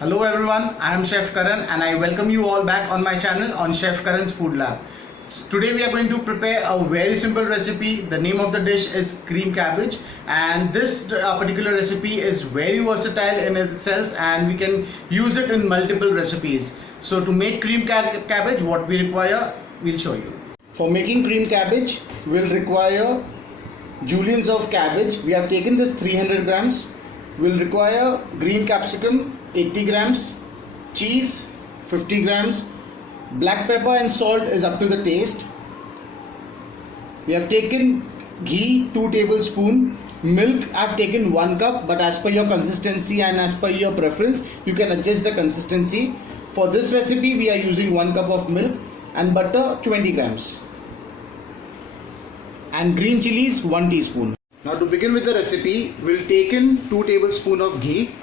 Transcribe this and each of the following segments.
Hello everyone, I am Chef Karan and I welcome you all back on my channel on Chef Karan's Food Lab. Today we are going to prepare a very simple recipe. The name of the dish is cream cabbage, and this particular recipe is very versatile in itself and we can use it in multiple recipes. So to make cream cabbage, what we require, we'll show you. For making cream cabbage, we'll require juliennes of cabbage. We have taken this 300 grams. We'll require green capsicum 80 grams, cheese 50 grams, black pepper and salt is up to the taste. We have taken ghee 2 tablespoons, milk I have taken 1 cup, but as per your consistency and as per your preference you can adjust the consistency. For this recipe we are using 1 cup of milk, and butter 20 grams, and green chilies 1 teaspoon. Now to begin with the recipe, we'll take in 2 tablespoons of ghee.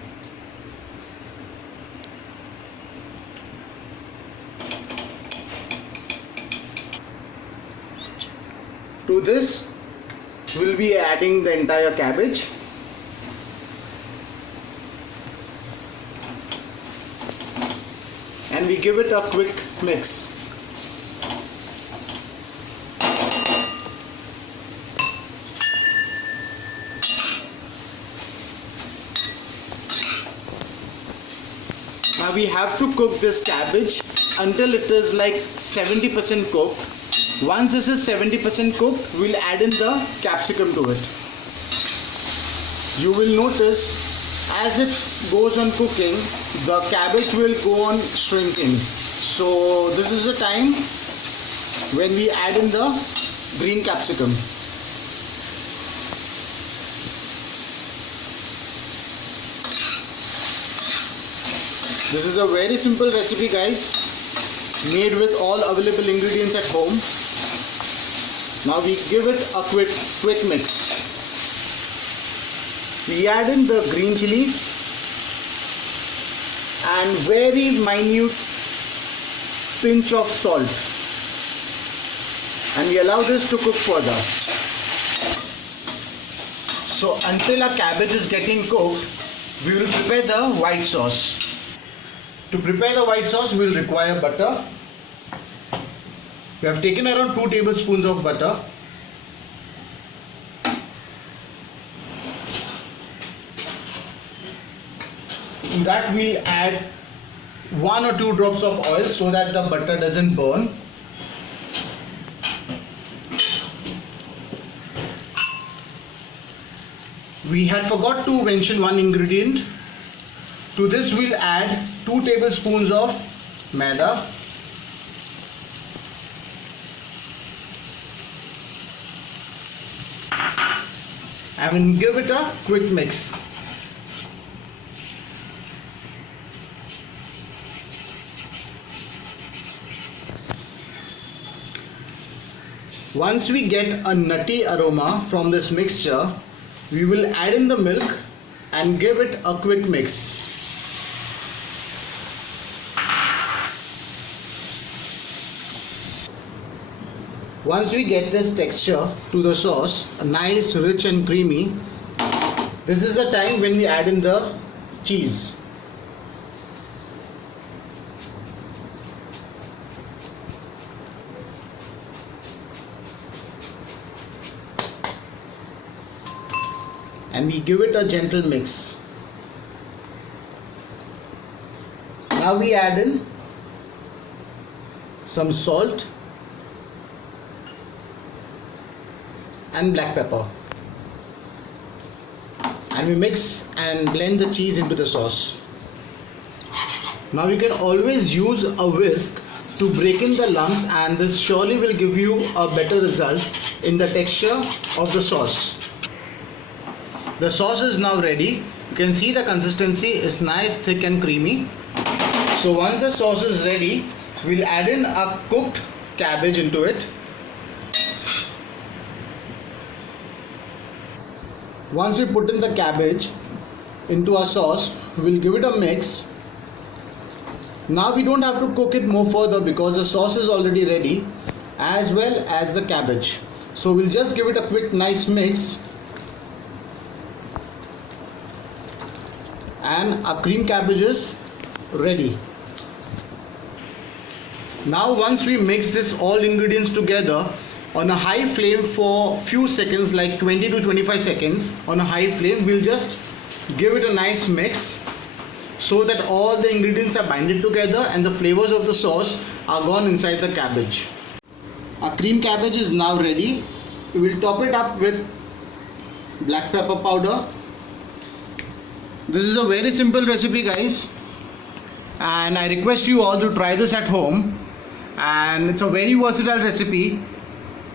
To this, we'll be adding the entire cabbage. And we give it a quick mix. Now we have to cook this cabbage until it is like 70% cooked. Once this is 70% cooked, we'll add in the capsicum to it. You will notice as it goes on cooking, the cabbage will go on shrinking. So this is the time when we add in the green capsicum. This is a very simple recipe, guys, made with all available ingredients at home. Now we give it a quick mix. We add in the green chilies and very minute pinch of salt, and we allow this to cook further. So until our cabbage is getting cooked, we will prepare the white sauce. To prepare the white sauce, we will require butter. We have taken around 2 tablespoons of butter. In that we add 1 or 2 drops of oil so that the butter doesn't burn. We had forgot to mention one ingredient. To this we'll add 2 tablespoons of maida. And we'll give it a quick mix. Once we get a nutty aroma from this mixture, we will add in the milk and give it a quick mix. Once we get this texture to the sauce, nice, rich and creamy, this is the time when we add in the cheese. And we give it a gentle mix. Now we add in some salt and black pepper, and we mix and blend the cheese into the sauce. Now you can always use a whisk to break in the lumps, and this surely will give you a better result in the texture of the sauce. The sauce is now ready. You can see the consistency is nice, thick and creamy. So once the sauce is ready, we'll add in a cooked cabbage into it. Once we put in the cabbage into our sauce, we'll give it a mix. Now we don't have to cook it more further because the sauce is already ready, as well as the cabbage. So we'll just give it a quick nice mix, and our cream cabbages ready. Now once we mix this all ingredients together on a high flame for few seconds, like 20 to 25 seconds on a high flame, we'll just give it a nice mix so that all the ingredients are binded together and the flavors of the sauce are gone inside the cabbage. Our cream cabbage is now ready. We will top it up with black pepper powder. This is a very simple recipe, guys, and I request you all to try this at home. And it's a very versatile recipe.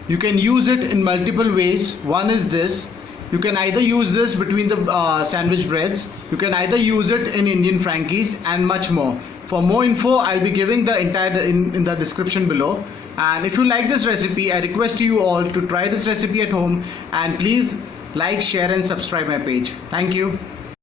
You can use it in multiple ways. One is this: you can either use this between the sandwich breads, you can either use it in Indian Frankies, and much more. For more info, I'll be giving the entire in the description below. And if you like this recipe, I request you all to try this recipe at home, and please like, share and subscribe my page. Thank you.